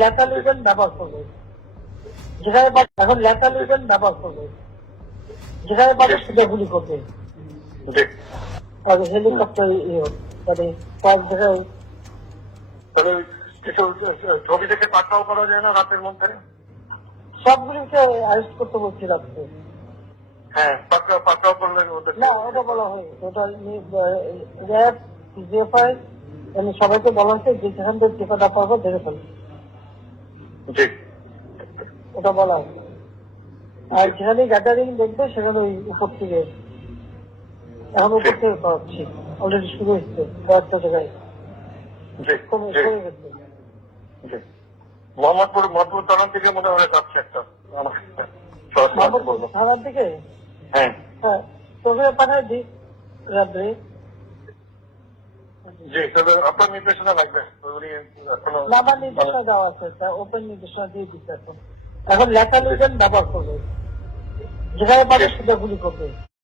লেটাল event ব্যবহার করবে, যেখানে এখন লেটাল ইভেন্ট ব্যবহার করবে, যেখানে পাবে সেটা গুলি করবে। আর হেলিকপ্টার মানে কয়েক জায়গায় ছবি থেকে পাকড়াও করা যায় না রাতের মধ্যে। সবগুলিকে অ্যারেস্ট করতে বলছিলাম। হ্যাঁ, পাকড়াও করলে না, ওটা বলা হয়, ওটা র্যাব জিএফআই সবাইকে বলা হচ্ছে যে যেখান থেকে টিকাটা পাবো ধরে ফেলবে, ওটা বলা হয়। আর যেখানে গ্যাদারিং দেখবে সেখানে ওই উপর থেকে, এখন উপর থেকে করাচ্ছি, অলরেডি শুরু হচ্ছে কয়েকটা জায়গায় কমে গেছে। মোহাম্মদপুর থানার থেকে মনে হয় যাচ্ছে একটা থানার দিকে। হ্যাঁ হ্যাঁ, তোকে পাঠায় দিই রাত্রে। জি, তবে আপনার নির্দেশনা লাগবে। আমার নির্দেশনা দেওয়া আছে, ওপেন নির্দেশনা দিয়ে দিচ্ছে। এখন লেটাল ইভেন্ট ব্যবহার করবে, যেখানে পাবে সেটা গুলি করবে।